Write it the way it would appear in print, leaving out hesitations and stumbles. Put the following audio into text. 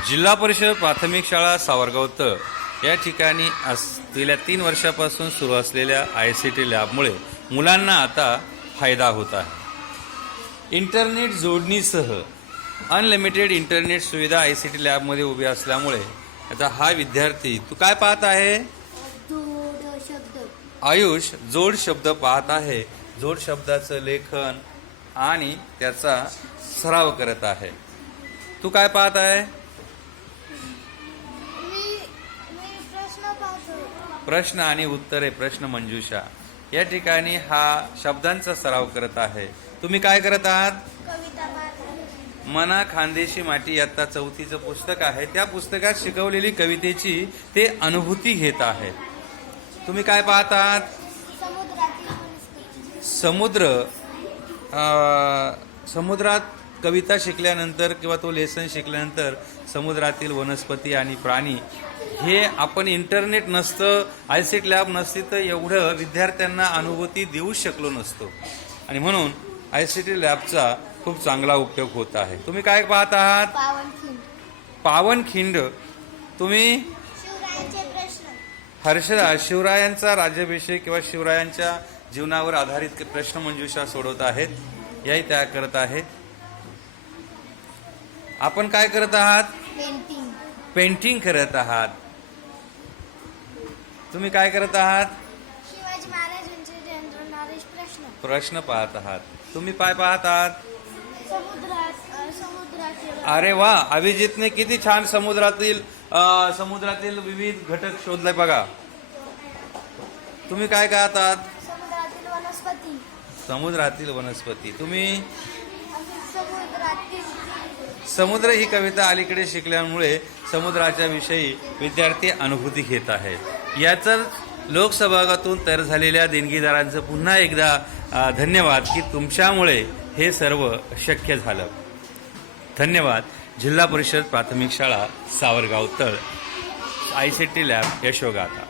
जिल्हा परिषद प्राथमिक शाळा सावरगाव तळ या ठिकाणी गेल्या 3 वर्षापासून सुरू असलेल्या ICT लॅबमुळे मुलांना आता फायदा होत आहे। इंटरनेट जोडणीसह अनलिमिटेड इंटरनेट सुविधा ICT लॅबमध्ये उभी असल्यामुळे आता हा विद्यार्थी, तू काय पाहत आहे? आयुष जोड शब्द पाहत आहे। जोड शब्दाचं लेखन आणि त्याचा सराव करत आहे। तू काय पाहत आहे? प्रश्न आणि उत्तरे, प्रश्न मंजुषा या ठिकाणी हा शब्दांचा सराव करत आहे। तुम्ही काय करत आहात? मना खानदेशी माटी इयत्ता 4चं पुस्तक आहे। त्या पुस्तकात शिकवलेली कवितेची ते अनुभूती घेत आहेत। तुम्ही काय पाहत आहात? समुद्रात कविता शिकल्यानंतर किंवा तो लेसन शिकल्यानंतर समुद्रातील वनस्पती आणि प्राणी हे आपण इंटरनेट नसतं, ICT लॅब नसती तर एवढं विद्यार्थ्यांना अनुभूती देऊ शकलो नसतो आणि म्हणून ICT लॅबचा खूप चांगला उपयोग होत आहे। तुम्ही काय पाहत आहात? पावनखिंड। तुम्ही हर्षदा शिवरायांचा राज्याभिषेक किंवा शिवरायांच्या जीवनावर आधारित प्रश्न मंजुषा सोडवत आहेत, याही त्या करत आहेत। आपण काय करत आहात? पेंटिंग करत आहात। तुम्ही काय करत आहात? शिवाजी महाराजांचे जनरल प्रश्न पाहत आहात। तुम्ही काय पाहत आहात? समुद्रातील अरे वा, अभिजितने किती छान समुद्रातील विविध घटक शोधले बघा। तुम्ही काय करत आहात? समुद्रातील वनस्पती। तुम्ही समुद्र ही कविता अलीकडे शिकल्यामुळे समुद्राच्या विषयी विद्यार्थी अनुभूती घेत आहेत। याचं लोकसहभागातून तयार झालेल्या देणगीदारांचं पुन्हा एकदा धन्यवाद की तुमच्यामुळे हे सर्व शक्य झालं। धन्यवाद। जिल्हा परिषद प्राथमिक शाळा सावरगाव तळ ICT लॅब यशोगाथा।